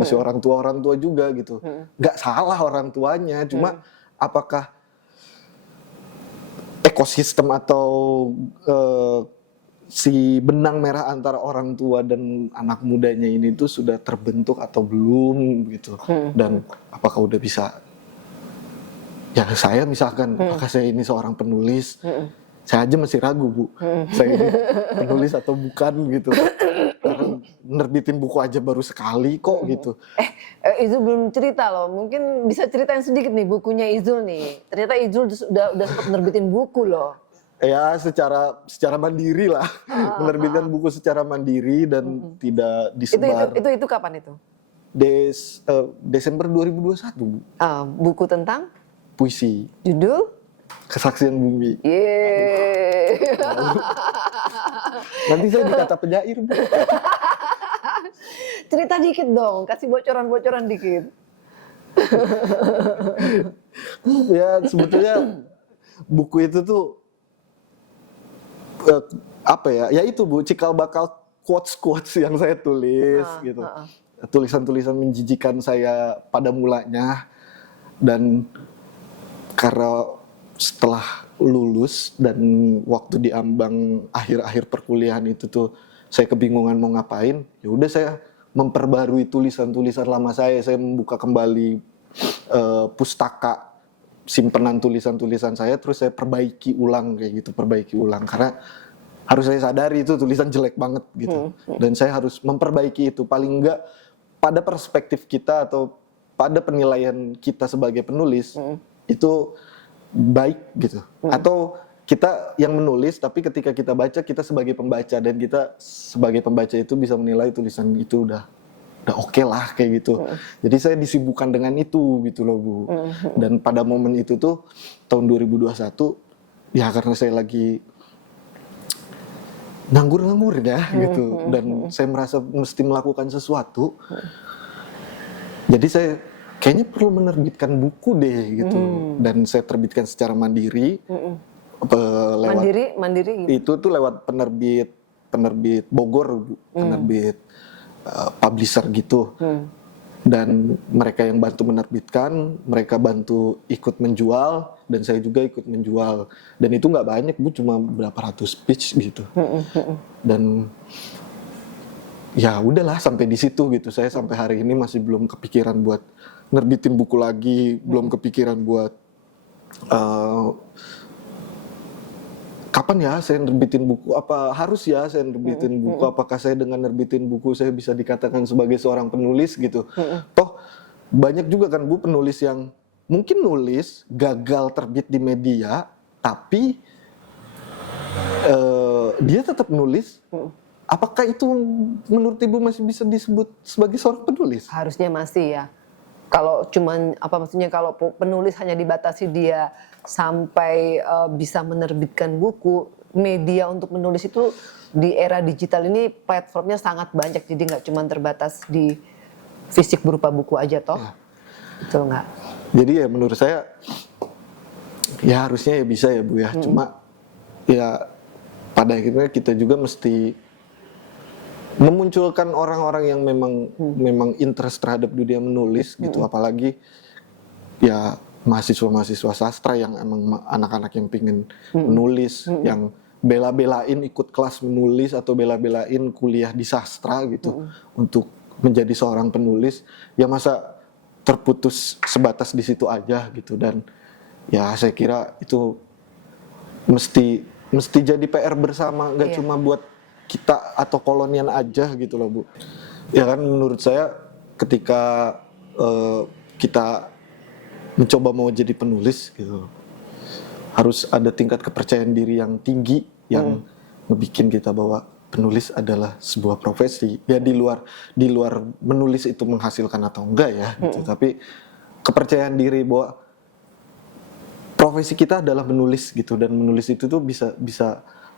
masih orang tua juga gitu. Nggak salah orang tuanya, cuma apakah ekosistem atau si benang merah antara orang tua dan anak mudanya ini tuh sudah terbentuk atau belum gitu. Dan apakah udah bisa, ya saya misalkan apakah saya ini seorang penulis, saya aja masih ragu Bu, saya ini penulis atau bukan gitu. Karena nerbitin buku aja baru sekali kok gitu. Izul belum cerita loh, mungkin bisa ceritain sedikit nih bukunya Izul nih. Ternyata Izul udah sempat nerbitin buku loh. Ya secara mandiri lah, menerbitkan buku secara mandiri dan tidak disebar. Itu kapan itu? Desember 2021 Bu. Buku tentang? Puisi. Judul? Kesaksian Bumi. Yeay. Nanti saya dikata penyair Bu. Cerita dikit dong, kasih bocoran-bocoran dikit. Ya sebetulnya buku itu tuh apa ya? Ya itu Bu, cikal bakal quotes yang saya tulis gitu. Tulisan-tulisan menjijikan saya pada mulanya, dan karena setelah lulus dan waktu di ambang akhir-akhir perkuliahan itu tuh saya kebingungan mau ngapain, ya udah saya memperbarui tulisan-tulisan lama saya membuka kembali pustaka simpenan tulisan-tulisan saya, terus saya perbaiki ulang karena harus saya sadari itu tulisan jelek banget gitu, dan saya harus memperbaiki itu, paling enggak pada perspektif kita atau pada penilaian kita sebagai penulis itu baik gitu, atau kita yang menulis tapi ketika kita baca kita sebagai pembaca, dan kita sebagai pembaca itu bisa menilai tulisan itu udah oke lah kayak gitu. Jadi saya disibukkan dengan itu gitu loh Bu. Dan pada momen itu tuh tahun 2021 ya, karena saya lagi nganggur ya gitu, dan saya merasa mesti melakukan sesuatu. Jadi saya kayaknya perlu menerbitkan buku deh gitu. Dan saya terbitkan secara mandiri. Mandiri itu tuh lewat penerbit Bogor, penerbit publisher gitu. Dan mereka yang bantu menerbitkan, mereka bantu ikut menjual, dan saya juga ikut menjual. Dan itu nggak banyak Bu, cuma berapa ratus pitch gitu. Dan ya udahlah sampai di situ gitu. Saya sampai hari ini masih belum kepikiran buat nerbitin buku lagi, belum kepikiran buat kapan ya saya nerbitin buku, apa harus ya saya nerbitin buku, apakah saya dengan nerbitin buku saya bisa dikatakan sebagai seorang penulis gitu. Toh banyak juga kan Bu penulis yang mungkin nulis gagal terbit di media, tapi dia tetap nulis. Apakah itu menurut Ibu masih bisa disebut sebagai seorang penulis? Harusnya masih ya. Kalau cuman kalau penulis hanya dibatasi dia sampai bisa menerbitkan buku, media untuk menulis itu di era digital ini platformnya sangat banyak, jadi nggak cuma terbatas di fisik berupa buku aja toh. Ya. Betul nggak? Jadi ya menurut saya ya harusnya ya bisa ya Bu ya. Cuma ya pada akhirnya kita juga mesti memunculkan orang-orang yang memang interest terhadap dunia menulis gitu, apalagi ya mahasiswa sastra yang emang anak-anak yang pingin menulis, yang bela-belain ikut kelas menulis atau bela-belain kuliah di sastra gitu untuk menjadi seorang penulis, ya masa terputus sebatas di situ aja gitu. Dan ya saya kira itu mesti jadi PR bersama, nggak cuma buat kita atau kolonial aja gitu loh Bu. Ya kan menurut saya ketika kita mencoba mau jadi penulis gitu, harus ada tingkat kepercayaan diri yang tinggi yang ngebikin kita bahwa penulis adalah sebuah profesi. Ya di luar menulis itu menghasilkan atau enggak ya gitu, tapi kepercayaan diri bahwa profesi kita adalah menulis gitu, dan menulis itu tuh bisa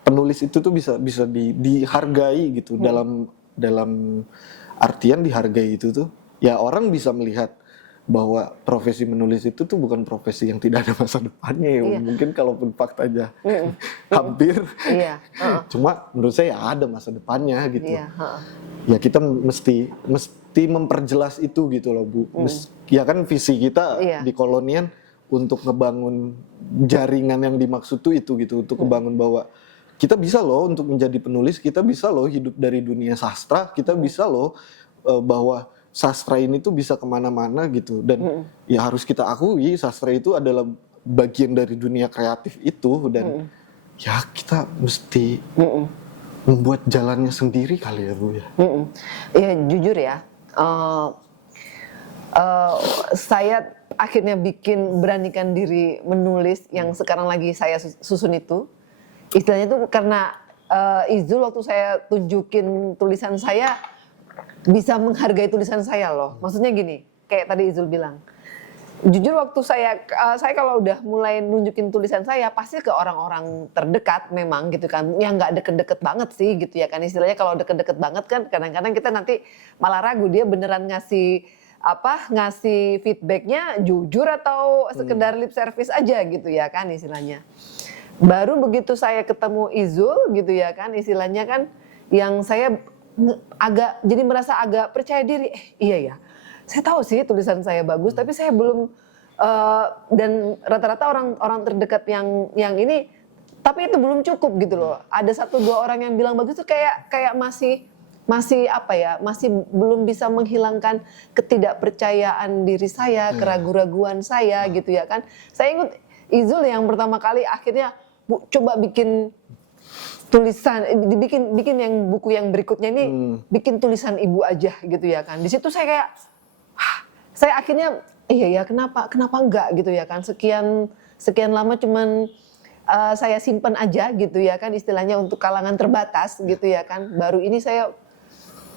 penulis itu tuh bisa dihargai gitu, dalam artian dihargai itu tuh ya orang bisa melihat bahwa profesi menulis itu tuh bukan profesi yang tidak ada masa depannya ya. Mungkin kalaupun faktanya hampir cuma menurut saya ya ada masa depannya gitu. Ya kita mesti memperjelas itu gitu loh Bu. Ya kan visi kita di Kolonian untuk ngebangun jaringan yang dimaksud tuh itu gitu, untuk ngebangun bahwa kita bisa loh untuk menjadi penulis, kita bisa loh hidup dari dunia sastra, kita bisa loh bahwa sastra ini tuh bisa kemana-mana gitu, dan ya harus kita akui sastra itu adalah bagian dari dunia kreatif itu, dan ya kita mesti membuat jalannya sendiri kali ya Bu ya. Ya jujur ya, saya akhirnya beranikan diri menulis yang sekarang lagi saya susun itu. Istilahnya itu karena Izul waktu saya tunjukin tulisan saya bisa menghargai tulisan saya loh. Maksudnya gini, kayak tadi Izul bilang. Jujur waktu saya kalau udah mulai nunjukin tulisan saya pasti ke orang-orang terdekat memang gitu kan, yang nggak deket-deket banget sih gitu ya kan, istilahnya kalau deket-deket banget kan kadang-kadang kita nanti malah ragu dia beneran ngasih feedbacknya jujur atau sekedar lip service aja gitu ya kan istilahnya. Baru begitu saya ketemu Izul gitu ya kan istilahnya kan, yang saya jadi merasa agak percaya diri, iya ya. Saya tahu sih tulisan saya bagus, tapi saya belum dan rata-rata orang terdekat yang ini, tapi itu belum cukup gitu loh. Ada 1-2 orang yang bilang bagus tuh kayak masih belum bisa menghilangkan ketidakpercayaan diri saya, keraguan-raguan saya gitu ya kan. Saya ingat Izul yang pertama kali akhirnya Bu, coba bikin tulisan, bikin yang buku yang berikutnya ini bikin tulisan ibu aja gitu ya kan. Di situ saya kayak saya akhirnya iya ya kenapa enggak gitu ya kan, sekian lama cuman saya simpan aja gitu ya kan istilahnya untuk kalangan terbatas gitu ya kan, baru ini saya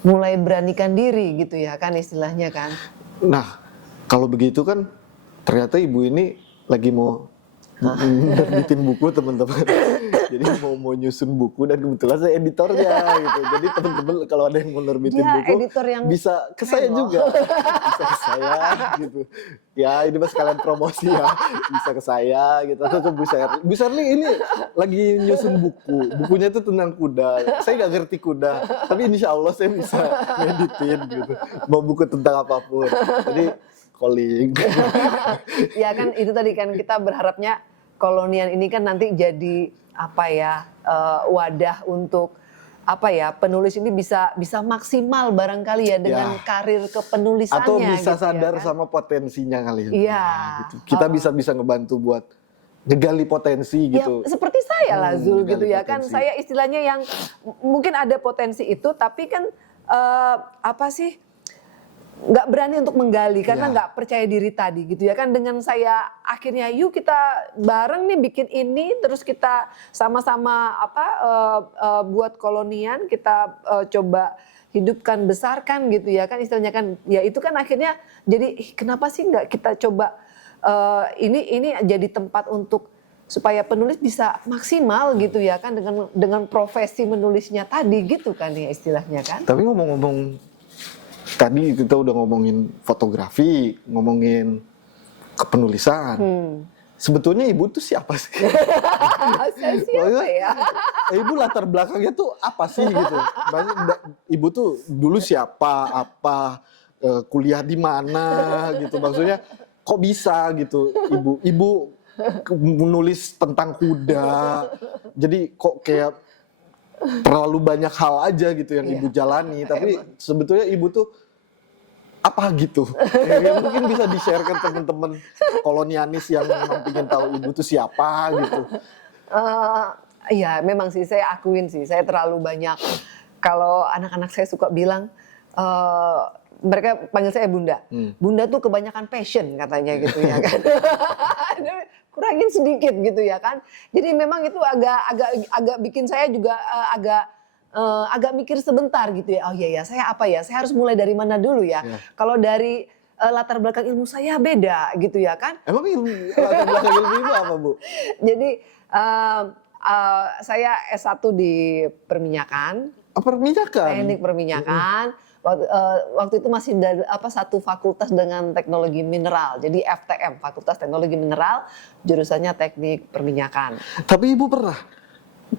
mulai beranikan diri gitu ya kan istilahnya kan. Nah kalau begitu kan ternyata ibu ini lagi mau nerbitin buku teman-teman. Jadi mau nyusun buku dan kebetulan saya editornya gitu. Jadi teman-teman kalau ada yang mau nerbitin buku bisa ke saya juga. Bisa ke saya gitu. Ya ini mas sekalian promosi ya. Bisa ke saya gitu. Atau ke Bu Sherly. Bu Sherly ini lagi nyusun buku. Bukunya itu tentang kuda. Saya nggak ngerti kuda. Tapi insya Allah saya bisa ngeditin gitu. Mau buku tentang apapun. Jadi calling. Ya kan itu tadi kan kita berharapnya Kolonian ini kan nanti jadi wadah untuk penulis ini bisa maksimal barangkali ya dengan karir kepenulisannya. Atau bisa gitu sadar ya kan? sama potensinya kali ya. Iya. Gitu. Kita bisa ngebantu buat ngegali potensi gitu. Ya, seperti saya lah Zul gitu ya potensi. kan. Saya istilahnya yang mungkin ada potensi itu tapi kan nggak berani untuk menggali karena nggak percaya diri tadi gitu ya kan. Dengan saya akhirnya yuk kita bareng nih bikin ini, terus kita sama-sama buat Kolonian, kita coba hidupkan, besarkan gitu ya kan istilahnya kan. Ya itu kan akhirnya jadi kenapa sih nggak kita coba ini jadi tempat untuk supaya penulis bisa maksimal gitu ya kan dengan profesi menulisnya tadi gitu kan ya istilahnya kan. Tapi ngomong-ngomong, tadi kita udah ngomongin fotografi, ngomongin kepenulisan. Sebetulnya ibu tuh siapa sih? Saya siapa ya? Ibu latar belakangnya tuh apa sih gitu? Ibu tuh dulu siapa, kuliah di mana gitu? Maksudnya kok bisa gitu ibu menulis tentang kuda? Jadi kok kayak terlalu banyak hal aja gitu yang ibu jalani, tapi sebetulnya ibu tuh apa gitu? Mungkin bisa di-share-kan teman-teman kolonianis yang ingin tahu ibu tuh siapa gitu. Ya memang sih saya akuin sih, saya terlalu banyak. Kalau anak-anak saya suka bilang, mereka panggil saya Bunda. Bunda tuh kebanyakan passion katanya gitu ya kan. Kurangin sedikit gitu ya kan. Jadi memang itu agak bikin saya juga agak mikir sebentar gitu ya. Oh iya ya, saya saya harus mulai dari mana dulu ya. Kalau dari latar belakang ilmu saya beda gitu ya kan. Emang latar belakang ilmu ibu apa Bu? Jadi saya S1 di perminyakan. Perminyakan? Teknik perminyakan. Waktu itu masih satu fakultas dengan teknologi mineral. Jadi FTM, Fakultas Teknologi Mineral, jurusannya teknik perminyakan. Tapi ibu pernah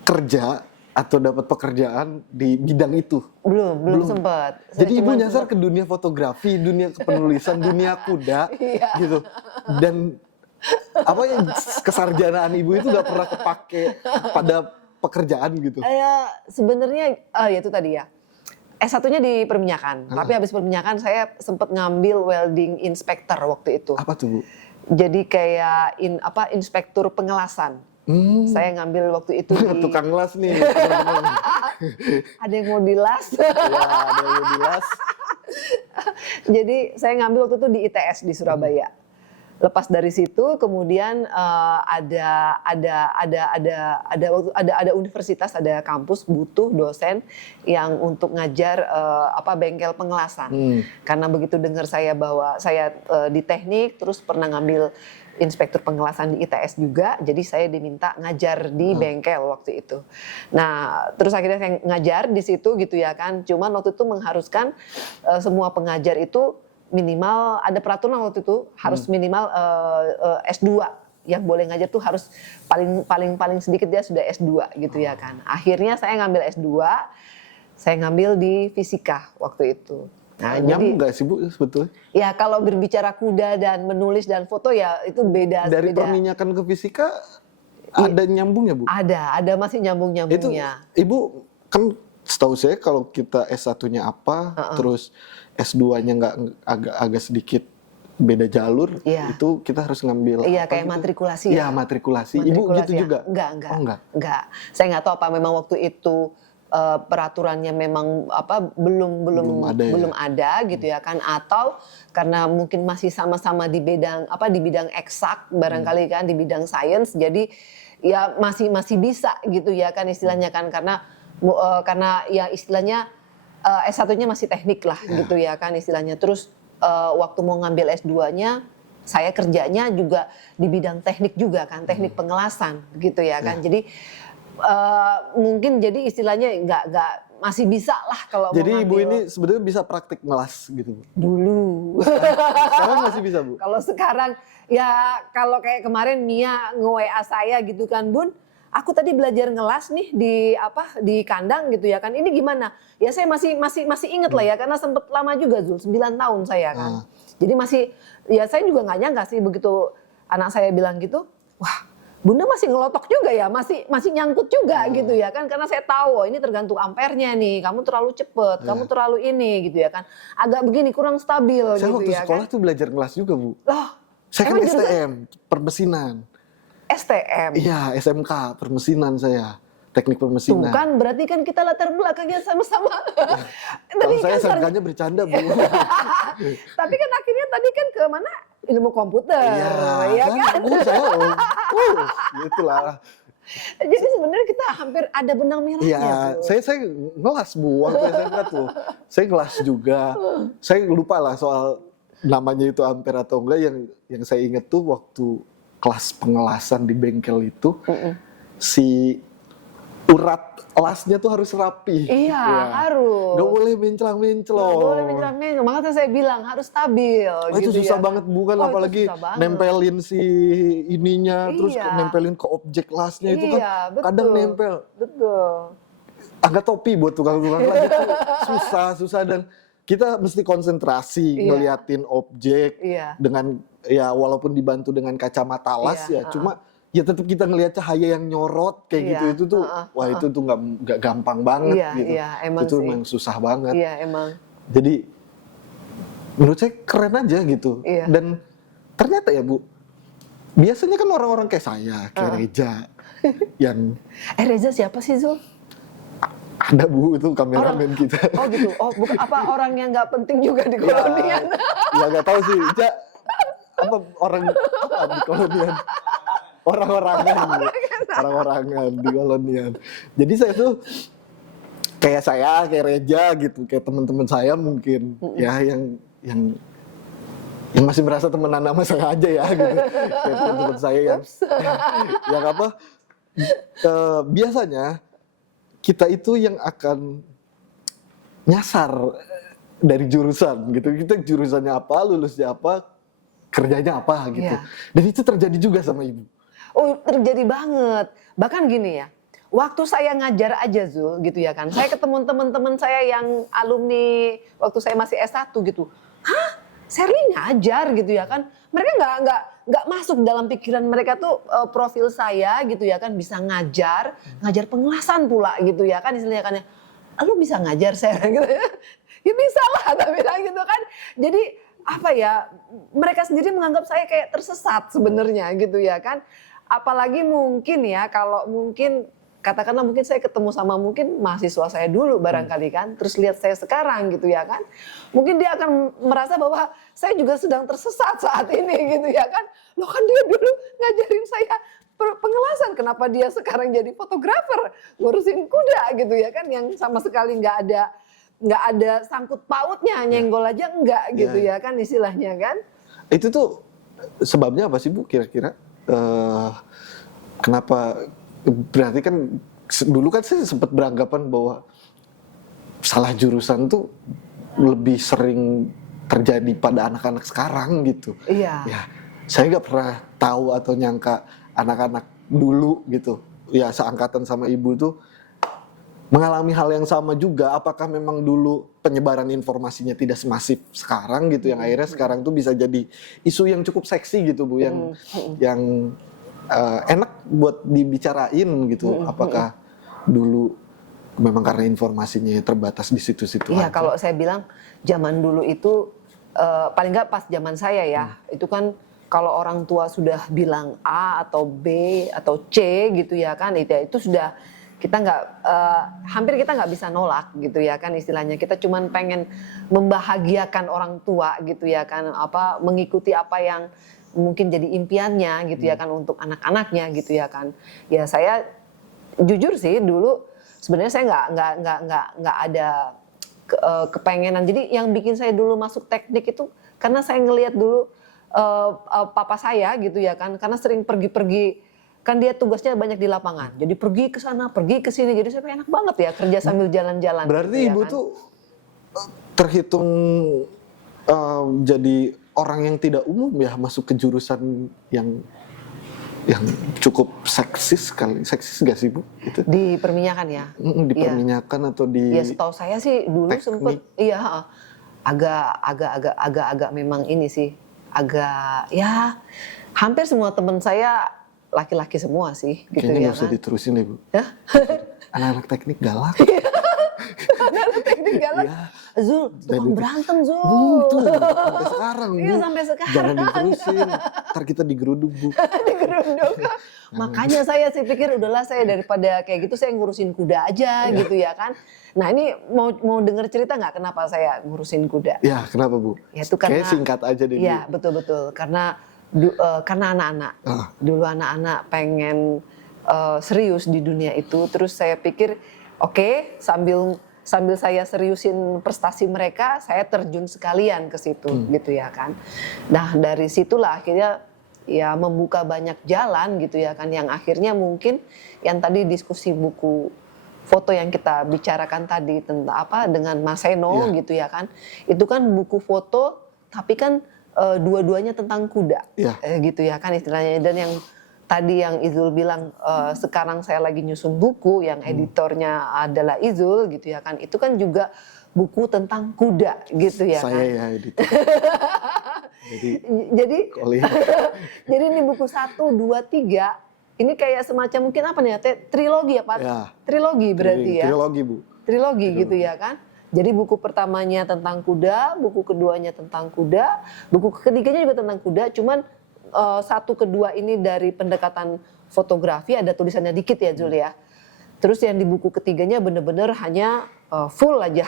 kerja atau dapat pekerjaan di bidang itu? Belum sempat. Jadi ibu nyasar ke dunia fotografi, dunia kepenulisan, dunia kuda, Iya. gitu. Dan apa ya, kesarjanaan ibu itu nggak pernah kepake pada pekerjaan gitu. Sebenarnya ya itu tadi ya. S1-nya di perminyakan, tapi habis perminyakan saya sempat ngambil welding inspector waktu itu. Apa tuh, Bu? Jadi kayak inspektur pengelasan. Saya ngambil waktu itu di Tukang las nih. ada yang mau dilas. Ya, ada yang mau dilas. Jadi saya ngambil waktu itu di ITS di Surabaya. Lepas dari situ kemudian ada universitas, ada kampus butuh dosen yang untuk ngajar bengkel pengelasan. Karena begitu dengar saya bahwa saya di teknik terus pernah ngambil inspektur pengelasan di ITS juga, jadi saya diminta ngajar di bengkel waktu itu. Nah, terus akhirnya saya ngajar di situ gitu ya kan. Cuman waktu itu mengharuskan semua pengajar itu minimal, ada peraturan waktu itu harus minimal S2, yang boleh ngajar tuh harus paling sedikit dia sudah S2 gitu ya kan. Akhirnya saya ngambil S2, saya ngambil di fisika waktu itu. Nah, nyambung nggak sih, Bu, sebetulnya? Ya kalau berbicara kuda dan menulis dan foto ya itu beda. Dari perminyakan ke fisika ada nyambungnya, Bu? Ada masih nyambung-nyambungnya. Itu Ibu kan setahu saya kalau kita S1-nya apa, terus S2-nya nggak agak sedikit beda jalur, itu kita harus ngambil kayak gitu? Matrikulasi. Iya, matrikulasi. Ibu gitu ya? juga? Enggak. Saya nggak tahu apa memang waktu itu peraturannya memang belum ada gitu ya kan, atau karena mungkin masih sama-sama di bidang eksak barangkali kan, di bidang sains, jadi ya masih bisa gitu ya kan istilahnya kan, karena ya istilahnya S1-nya masih teknik lah gitu ya kan istilahnya. Terus waktu mau ngambil S2-nya saya kerjanya juga di bidang teknik juga kan, teknik pengelasan gitu ya kan. Jadi mungkin jadi istilahnya nggak masih bisa lah kalau mau ngambil. Jadi Ibu ini sebenarnya bisa praktik ngelas gitu, Bu? Dulu. Sekarang masih bisa, Bu? Kalau sekarang ya kalau kayak kemarin Mia nge-WA saya gitu kan, Bun, aku tadi belajar ngelas nih di kandang gitu ya kan. Ini gimana? Ya saya masih inget lah ya, karena sempet lama juga Zul, 9 tahun saya kan. Jadi ya saya juga nggak nyangka sih begitu anak saya bilang gitu, wah Bunda masih ngelotok juga ya, masih nyangkut juga gitu ya kan, karena saya tahu ini tergantung ampernya nih, kamu terlalu cepet, kamu terlalu ini gitu ya kan, agak begini kurang stabil saya gitu ya kan. Saya waktu sekolah tuh belajar ngelas juga, Bu. Loh, saya kan STM, permesinan. STM? Iya, SMK, permesinan saya. Teknik permesinan. Tuh kan, berarti kan kita latar belakangnya sama-sama. Kalau saya SMK-nya bercanda, Bu. Tapi kan akhirnya tadi kan ke mana? Ilmu komputer, ya kan? Saya, gitulah. Jadi sebenarnya kita hampir ada benang merahnya. Iya, saya ngelas, Bu, waktu SMK tuh. Saya ngelas juga. Saya lupa lah soal namanya itu ampere atau enggak. Yang saya ingat tuh waktu kelas pengelasan di bengkel itu, si urat lasnya tuh harus rapi. Iya, harus. Gak boleh menclang-menclong. Gak boleh menclang-menclong. Makanya saya bilang harus stabil. Itu gitu susah ya. banget, bukan apalagi nempelin si ininya, terus nempelin ke objek lasnya itu kan betul, kadang nempel. Betul. Angkat topi buat tukang-tukang las itu susah dan kita mesti konsentrasi ngeliatin objek dengan ya walaupun dibantu dengan kacamata las cuma ya tetap kita ngelihat cahaya yang nyorot kayak gitu itu tuh wah itu tuh nggak gampang banget gitu. Emang itu sih. memang susah banget. Iya emang. Jadi menurut saya keren aja gitu. Dan ternyata ya Bu, biasanya kan orang-orang kayak saya, kayak Reza yang Reza siapa sih Zul? ada Bu, itu kameramen kita. Oh gitu. Oh bukan apa orang yang nggak penting juga di kolonian. Ya nggak tahu sih. Apa orang apa di kolonian? Orang-orangan di kolonian. Jadi saya tuh kayak Reza gitu, kayak teman-teman saya mungkin ya yang masih merasa temenan sama saya aja ya gitu. Kayak teman-teman saya yang apa biasanya kita itu yang akan nyasar dari jurusan gitu. Kita jurusannya apa, lulusnya apa, kerjanya apa gitu. Dan itu terjadi juga sama Ibu. Oh terjadi banget. Bahkan gini ya, waktu saya ngajar aja Zul gitu ya kan. Saya ketemu teman-teman saya yang alumni waktu saya masih S1 gitu. Hah? Sherly ngajar gitu ya kan. Mereka nggak masuk dalam pikiran mereka tuh profil saya gitu ya kan bisa ngajar pengelasan pula gitu ya kan istilahnya kan ya. Lu bisa ngajar saya gitu ya. Ya bisa lah tapi bilang gitu kan. Jadi apa ya, mereka sendiri menganggap saya kayak tersesat sebenarnya gitu ya kan. Apalagi mungkin ya kalau mungkin katakanlah mungkin saya ketemu sama mungkin mahasiswa saya dulu barangkali kan, terus lihat saya sekarang gitu ya kan, mungkin dia akan merasa bahwa saya juga sedang tersesat saat ini gitu ya kan, loh kan dia dulu ngajarin saya pengelasan, kenapa dia sekarang jadi fotografer ngurusin kuda gitu ya kan, yang sama sekali nggak ada sangkut pautnya, nyenggol aja enggak gitu ya kan istilahnya kan. Itu tuh sebabnya apa sih Bu kira-kira? Kenapa? Berarti kan dulu kan saya sempat beranggapan bahwa salah jurusan tuh lebih sering terjadi pada anak-anak sekarang gitu. Iya. Ya, saya nggak pernah tahu atau nyangka anak-anak dulu gitu, ya seangkatan sama ibu tuh mengalami hal yang sama juga. Apakah memang dulu penyebaran informasinya tidak semasif sekarang gitu, yang akhirnya sekarang tuh bisa jadi isu yang cukup seksi gitu Bu, yang enak buat dibicarain gitu. Apakah dulu memang karena informasinya terbatas di situ-situ Iya, aja? kalau saya bilang zaman dulu itu paling nggak pas zaman saya ya, itu kan kalau orang tua sudah bilang A atau B atau C gitu ya kan, itu sudah kita nggak hampir kita nggak bisa nolak gitu ya kan istilahnya. Kita cuman pengen membahagiakan orang tua gitu ya kan, apa mengikuti apa yang mungkin jadi impiannya gitu ya kan untuk anak-anaknya gitu ya kan. Ya saya jujur sih dulu sebenarnya saya nggak ada kepengenan. Jadi yang bikin saya dulu masuk teknik itu karena saya ngelihat dulu papa saya gitu ya kan, karena sering pergi-pergi kan dia tugasnya banyak di lapangan. Jadi pergi ke sana, pergi ke sini. Jadi saya enak banget ya kerja sambil jalan-jalan. Berarti gitu ibu ya kan. tuh terhitung jadi orang yang tidak umum ya, masuk ke jurusan yang cukup seksis kali. Seksis gak sih Bu? Gitu. Di perminyakan ya? Di perminyakan atau di ya setahu saya sih dulu teknik. sempet agak memang ini sih, agak ya hampir semua teman saya laki-laki semua sih gitu. Kayaknya ya nggak usah kan? diterusin deh Bu. Ya? Anak-anak teknik galak. Anak teknik galak. Iya. Zul, tukang berantem Zul. Tuh, sampai sekarang Bu. Iya, sampai sekarang. Jangan diterusin. Ntar kita digeruduk Bu. Digerunduk. Makanya saya sih pikir udahlah, saya daripada kayak gitu saya ngurusin kuda aja gitu ya kan. Nah ini mau denger cerita nggak kenapa saya ngurusin kuda? Ya kenapa Bu? Ya itu karena kayak singkat aja deh Bu. Iya betul-betul karena anak-anak dulu anak-anak pengen serius di dunia itu, terus saya pikir oke, sambil saya seriusin prestasi mereka, saya terjun sekalian ke situ gitu ya kan. Nah dari situlah akhirnya ya membuka banyak jalan gitu ya kan, yang akhirnya mungkin yang tadi diskusi buku foto yang kita bicarakan tadi tentang apa dengan Mas Seno gitu ya kan, itu kan buku foto tapi kan dua-duanya tentang kuda gitu ya kan istilahnya. Dan yang tadi yang Izul bilang sekarang saya lagi nyusun buku yang editornya adalah Izul gitu ya kan, itu kan juga buku tentang kuda gitu ya saya kan. ya editor. jadi Jadi ini buku 1, 2, 3 ini kayak semacam mungkin apa nih ya, trilogi ya Pak? Ya. Trilogi berarti ya? Trilogi Bu. Trilogi gitu ya kan? Jadi buku pertamanya tentang kuda, buku keduanya tentang kuda, buku ketiganya juga tentang kuda, cuman 1, 2 ini dari pendekatan fotografi, ada tulisannya dikit ya Zul ya. Terus yang di buku ketiganya bener-bener hanya full aja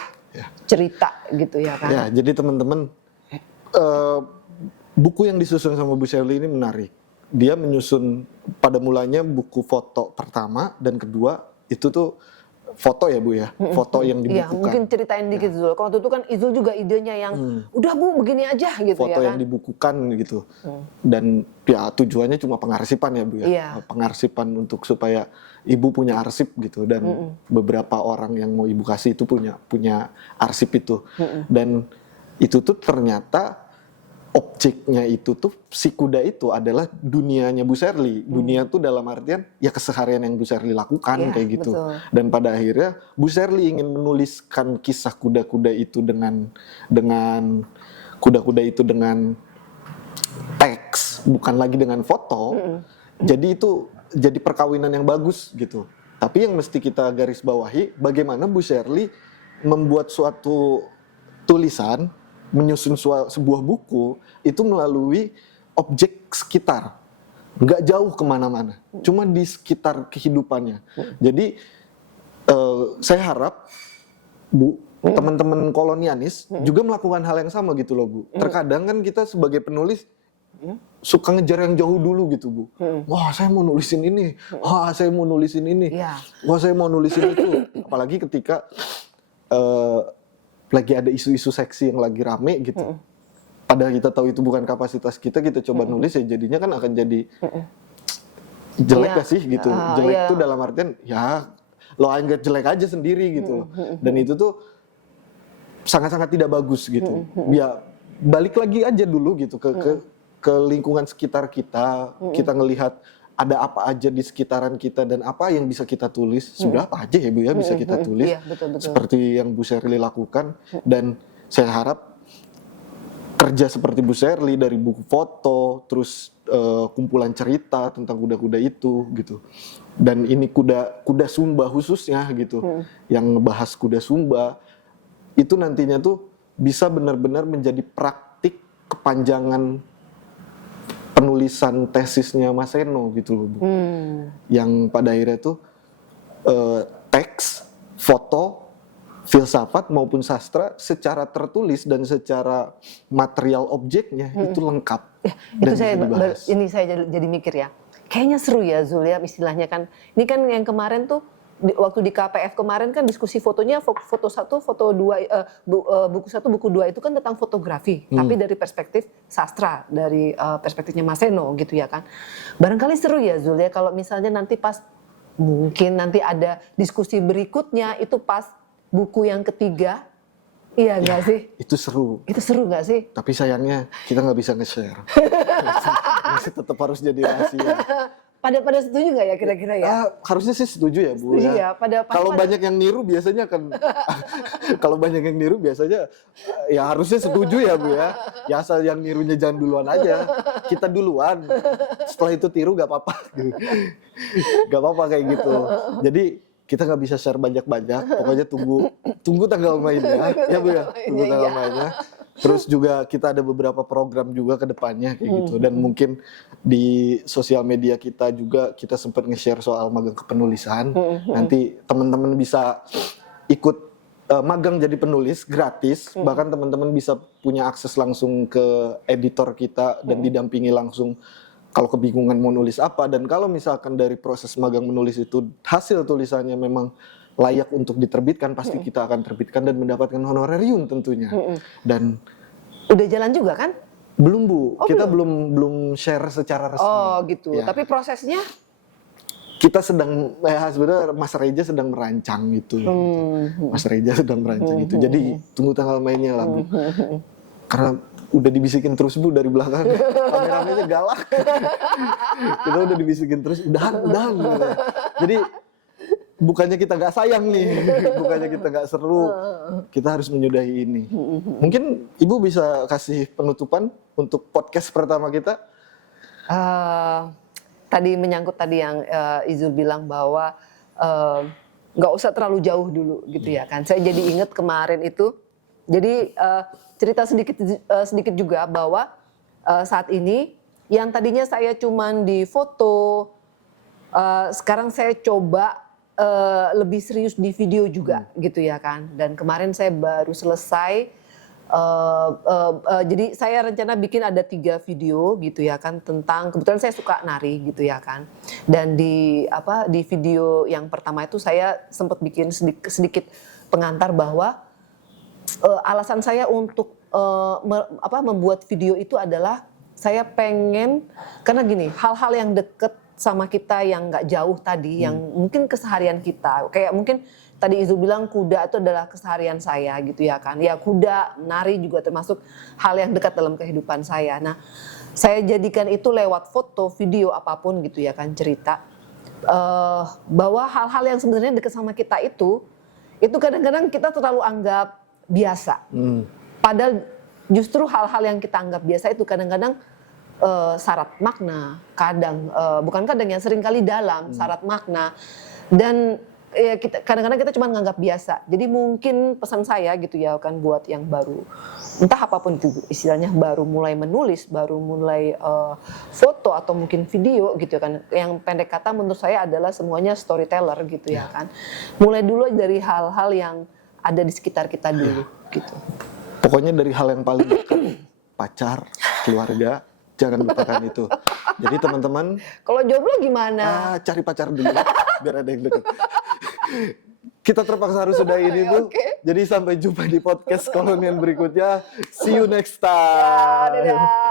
cerita gitu ya kan? Ya, jadi teman-teman, buku yang disusun sama Bu Sherly ini menarik. Dia menyusun pada mulanya buku foto pertama dan kedua itu tuh foto ya Bu ya, foto yang Iya, dibukukan. mungkin ceritain dikit Zul. Kalau waktu itu kan Izul juga idenya yang udah Bu begini aja gitu Foto ya kan. yang dibukukan gitu. Dan ya tujuannya cuma pengarsipan ya Bu ya. Iya. Pengarsipan untuk supaya Ibu punya arsip gitu, dan beberapa orang yang mau Ibu kasih itu punya arsip itu. Dan itu tuh ternyata objeknya itu tuh si kuda itu adalah dunianya Bu Sherly. Dunia tuh dalam artian ya keseharian yang Bu Sherly lakukan kayak gitu. Betul. Dan pada akhirnya Bu Sherly ingin menuliskan kisah kuda-kuda itu dengan kuda-kuda itu dengan teks, bukan lagi dengan foto. Jadi itu jadi perkawinan yang bagus gitu. Tapi yang mesti kita garis bawahi bagaimana Bu Sherly membuat suatu tulisan, menyusun sebuah buku itu melalui objek sekitar, nggak jauh kemana-mana, cuma di sekitar kehidupannya. Jadi saya harap Bu, teman-teman kolonialis juga melakukan hal yang sama gitu loh Bu. Terkadang kan kita sebagai penulis suka ngejar yang jauh dulu gitu Bu. Wah saya mau nulisin ini, wah saya mau nulisin ini, wah saya mau nulisin itu. Apalagi ketika lagi ada isu-isu seksi yang lagi rame gitu. Padahal kita tahu itu bukan kapasitas kita coba nulis ya jadinya kan akan jadi jelek gak sih gitu. Jelek itu dalam artian ya lo anggap jelek aja sendiri gitu. Dan itu tuh sangat-sangat tidak bagus gitu. Ya balik lagi aja dulu gitu ke lingkungan sekitar kita. Kita ngelihat ada apa aja di sekitaran kita dan apa yang bisa kita tulis, sudah apa aja ya Bu ya bisa kita tulis, betul. seperti yang Bu Sherly lakukan. Dan saya harap kerja seperti Bu Sherly dari buku foto, terus kumpulan cerita tentang kuda-kuda itu gitu. Dan ini kuda Sumba khususnya gitu, yang ngebahas kuda Sumba, itu nantinya tuh bisa benar-benar menjadi praktik kepanjangan penulisan tesisnya Mas Eno gitu loh Bu. Yang pada akhirnya tuh teks, foto, filsafat maupun sastra secara tertulis dan secara material objeknya itu lengkap. Itu saya jadi mikir ya. Kayaknya seru ya Zul ya istilahnya kan. Ini kan yang kemarin tuh waktu di KPF kemarin kan diskusi fotonya foto 1, foto 2, buku 1, buku 2 itu kan tentang fotografi, tapi dari perspektif sastra, dari perspektifnya Mas Eno gitu ya kan. Barangkali seru ya Zul ya kalau misalnya nanti pas mungkin nanti ada diskusi berikutnya itu pas buku yang ketiga, iya nggak sih? Itu seru. Itu seru nggak sih? Tapi sayangnya kita nggak bisa nge-share. Masih tetap harus jadi rahasia. Pada setuju nggak ya kira-kira ya? Harusnya sih setuju ya Bu. Setuju ya. Kalau banyak yang niru biasanya kan, kalau banyak yang niru biasanya ya harusnya setuju ya Bu ya. Ya asal yang nirunya jangan duluan aja. Kita duluan. Setelah itu tiru gak apa-apa. Gak apa-apa kayak gitu. Jadi kita nggak bisa share banyak-banyak. Pokoknya tunggu tanggal mainnya ya Bu ya. Tunggu tanggal mainnya. Terus juga kita ada beberapa program juga ke depannya kayak gitu. Dan mungkin di sosial media kita juga kita sempat nge-share soal magang kepenulisan. Nanti teman-teman bisa ikut magang jadi penulis gratis. Bahkan teman-teman bisa punya akses langsung ke editor kita dan didampingi langsung kalau kebingungan mau nulis apa. Dan kalau misalkan dari proses magang menulis itu hasil tulisannya memang layak untuk diterbitkan, pasti kita akan terbitkan dan mendapatkan honorarium tentunya. Dan udah jalan juga kan? Belum Bu, kita belum share secara resmi. Oh gitu. Ya. Tapi prosesnya? Kita sedang, sebenarnya Mas Reja sedang merancang gitu. Mas Reja sedang merancang itu. Jadi tunggu tanggal mainnya lah Bu. Karena udah dibisikin terus Bu dari belakang. Kameramennya galak. Kita udah dibisikin terus, udahan. Gitu. Jadi bukannya kita nggak sayang nih, bukannya kita nggak seru, kita harus menyudahi ini. Mungkin Ibu bisa kasih penutupan untuk podcast pertama kita? Tadi menyangkut tadi yang Izul bilang bahwa nggak usah terlalu jauh dulu gitu ya kan. Saya jadi ingat kemarin itu, jadi cerita sedikit juga bahwa saat ini yang tadinya saya cuman di foto, sekarang saya coba lebih serius di video juga gitu ya kan. Dan kemarin saya baru selesai, jadi saya rencana bikin ada 3 video gitu ya kan, tentang kebetulan saya suka nari gitu ya kan. Dan di video yang pertama itu saya sempat bikin sedikit pengantar bahwa alasan saya untuk membuat video itu adalah saya pengen, karena gini, hal-hal yang deket sama kita yang nggak jauh tadi, yang mungkin keseharian kita. Kayak mungkin tadi Izu bilang kuda itu adalah keseharian saya gitu ya kan. Ya kuda, menari juga termasuk hal yang dekat dalam kehidupan saya. Nah, saya jadikan itu lewat foto, video, apapun gitu ya kan, cerita. Bahwa hal-hal yang sebenarnya dekat sama kita itu kadang-kadang kita terlalu anggap biasa. Padahal justru hal-hal yang kita anggap biasa itu kadang-kadang syarat makna, bukan kadang yang sering kali dalam syarat makna, dan ya kadang-kadang kita cuma nganggap biasa. Jadi mungkin pesan saya gitu ya kan buat yang baru, entah apapun itu istilahnya, baru mulai menulis, baru mulai foto atau mungkin video gitu kan. Yang pendek kata menurut saya adalah semuanya storyteller gitu ya kan. Mulai dulu dari hal-hal yang ada di sekitar kita dulu gitu. Pokoknya dari hal yang paling dekat, pacar, keluarga, jangan lupakan itu. Jadi teman-teman, kalau jomblo gimana? Cari pacar dulu, biar ada yang dekat. Kita terpaksa harus sudahi ini, Bu. Okay. Jadi sampai jumpa di podcast kolonial berikutnya. See you next time. Dadah.